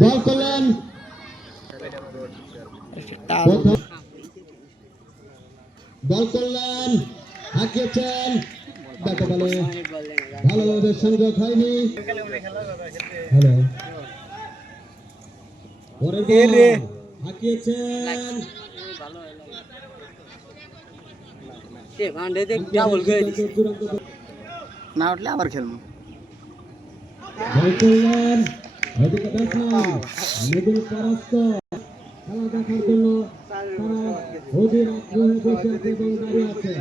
বল করলেন বল করলেন হাঁকিয়েছেন ব্যাটে বলে ভালোভাবে সংযোগ হয়নি। হ্যালো পরের বল হাঁকিয়েছেন না উঠলে আবার খেলবো। বল করলেন ওদিকে ব্যাটসম্যান মৃদুল পরাস্ত খেলা দেখার জন্য তারা অধীর আগ্রহে বসে আছে এবং দাঁড়িয়ে আছে।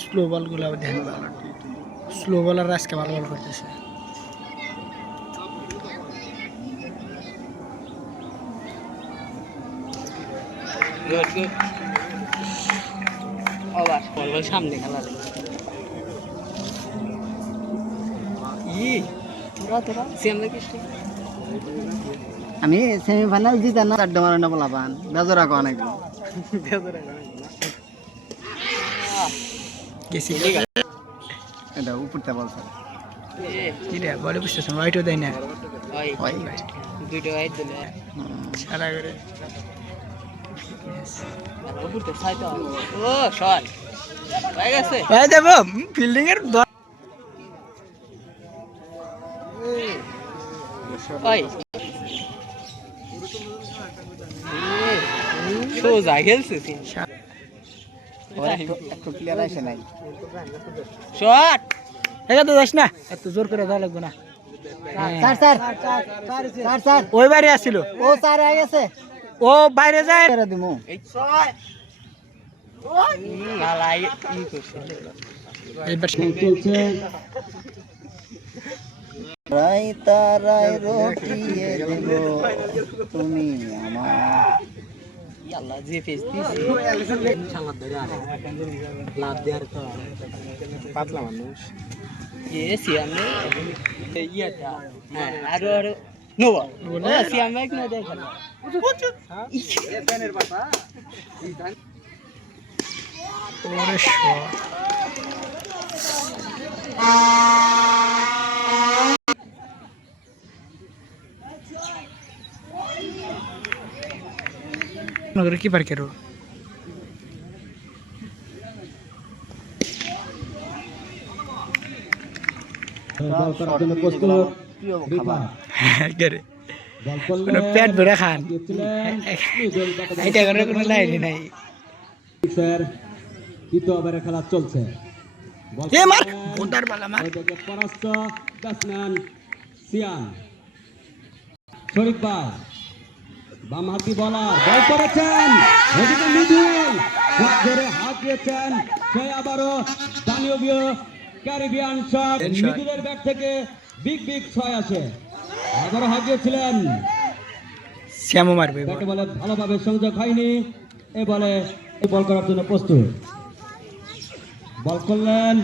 স্লো বল গুলো ধ্যান ভালো, স্লো বলার আজকে ভালো বল করতেছে। সামনে খেলা আমি সেমিফাইনাল জিতা না চারটে মারে না বলাবান বেজর রাখো অনেক এটা উপরটা বলছে কি রে বলে বুঝতেছ ওয়াইটও দেয় না ওই দুইটা ওয়াইট দিলে সারা করে উপরটা সাইড ও শট হয়ে গেছে ভাই দেব ফিল্ডিং এর ওই সোজা খেলছে একটু প্লেয়ার আসে নাই শট এটা তো যাস না এত জোর করে দেওয়া লাগবে না স্যার স্যার স্যার স্যার ওই বাইরে আসছিল ও স্যার আই গেছে ও বাইরে যায় করে দিমু এই ছয় ওই লালাই ই করছে এইবার চলছে রাই তারাই রটিয়ে দেব তুমি আমার আল্লাহ যে ফেস দিছি ইনশাআল্লাহ ধরে আরে লাভ দেয়ার তো পাতলা মানুষ সিয়ামে ইয়াটা হ্যাঁ আর নোবা সিয়ামে কি না দেখা এই ধানের পাতা এই ধান ওরে শট नगर की बार करो বল করার জন্য প্রস্তুত করে কোনো পেট ভরে খান এটা করে কোনো লাইন নাই স্যার দ্বিতীয় ওভারে খেলা চলছে এ মার বোদার বালা মার ওদিকে পরাস্ত ব্যাটসম্যান সিয়ান শরীফ ভাই বামহাতি বলার বল করেছেন ওদিকে মৃদুল ধরে হাত দিয়েছেন সে আবারও দানিয়ীয় ক্যারিবিয়ান শট মৃদুলের ব্যাট থেকে বিগ বিগ ছয় আসে আবারও হাত দিয়েছিলেন শ্যামও মারবে ব্যাটে বলে ভালোভাবে সংযোগ হয়নি এ বলে বল করার জন্য প্রস্তুত বল করলেন